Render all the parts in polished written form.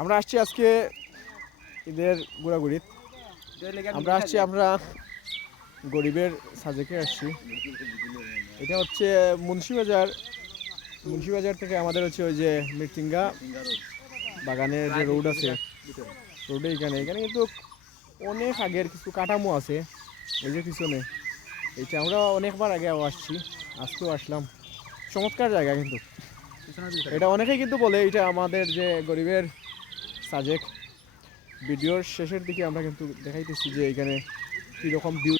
আমরা আসছি আজকে ঈদের ঘোরাঘুরি। আমরা গরিবের সাজেকে আসছি। এটা হচ্ছে মুন্সিবাজার থেকে আমাদের হচ্ছে ওই যে মৃত্যুঞ্জা বাগানের যে রোড আছে, রোডে এখানে কিন্তু অনেক আগের কিছু কাঠামো আছে। এই যে পিছনে এইটা আমরা অনেকবার আগে আসছি, আজকেও আসলাম। চমৎকার জায়গা কিন্তু এটা। অনেকেই কিন্তু বলে এটা আমাদের যে গরিবের সাজেক। ভিডিওর শেষের দিকে আমরা কিন্তু দেখাইতেছি যে এখানে কীরকম ভিউ।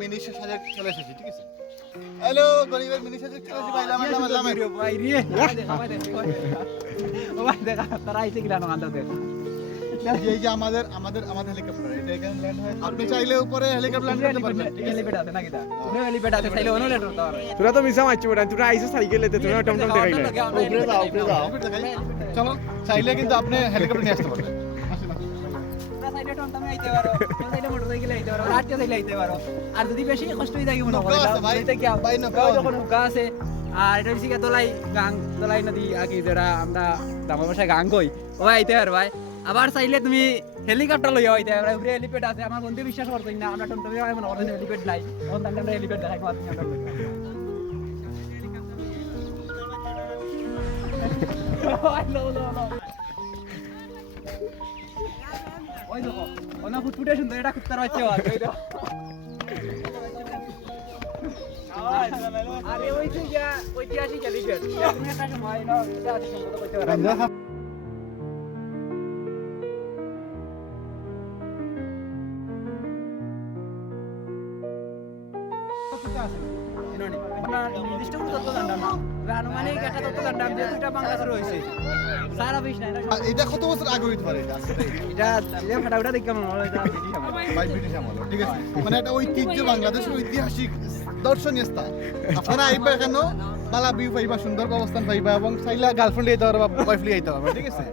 মিনি সাজেক চলে এসেছি, ঠিক আছে? হ্যালো, গরিবের মিনি সাজেক চলে এসেছি। ভাইলাম ভাই রে ও ভাই দেখা তারা আইছে কিলা না আন্দাজ দেখ। এই যে আমাদের হেলিকপ্টার, এটা এখানে ল্যান্ড হয়। আপনি চাইলে উপরে হেলিকপ্টার ল্যান্ড করতে পারবেন, ঠিক আছে? হেলিপ্যাড আছে না কিটা? ওনে হেলিপ্যাড আছে, চাইলে ওনে ল্যান্ড করতে পারবে। তোরা তো মিশা মারছি বেটা, তোরা আইসো সাইকেলেতে, তোরা টমটম দেখাইলে। উপরে যাও। চলো, চাইলে কিন্তু আপনি হেলিকপ্টার নিয়ে আসতে পারবেন। তোরা চাইলে টমটমে আইতে পারো, তোরা চাইলে মোটরসাইকেলে আইতে পারো, আর চাইলে আইতে পারো। আর যদি বেশি কষ্ট হই থাকে মনে করে এটা কি ভাই নৌকা যখন নৌকা আছে। আর এটা হচ্ছে দলাই নদী আগে যেটা আমরা দামর ভাষায় গাং কই, ও আইতে পারো ভাই। আবার চাইলে তুমি হেলিকপ্টার লইয়া আইতে পারো, উপরে হেলিপ্যাড আছে। আমার বন্ধু বিশ্বাস করতেন না, আমরা টমটমে মনে করেন হেলিপ্যাড নাই, তখন আমরা হেলিপ্যাড দেখাই মাত্র আমরা ওই দেখো ওনা ফুটফুটে সুন্দর এটা কুত্তার বাচ্চা আছে ওই দেখো। আরে ওই যে ঐতিহাসিক হেলিপ্যাড তুমি একটা সময় না এটা আছে সম্পর্ক করতে পারো। নির্দিষ্ট কোনো তথ্য জানতাম না, আনুমানিক একটা তথ্য জানতাম যে দুইটা বাংলাদেশ রয়েছে। সারা বিশ না এটা কত বছর আগে হইতে পারে? এটা ফাটাফাটা দেখলাম ভাই ব্রিটিশ আমল, ঠিক আছে? মানে এটা ঐতিহ্য, বাংলাদেশের ঐতিহাসিক দর্শনীয় স্থান। আপনারা আইবা কেন বালা ভিউ পাইবা, সুন্দর অবস্থান পাইবা, এবং চাইলে গার্লফ্রেন্ড আইতে পারবা, বয়ফ্রেন্ড আইতে পারবা, ঠিক আছে?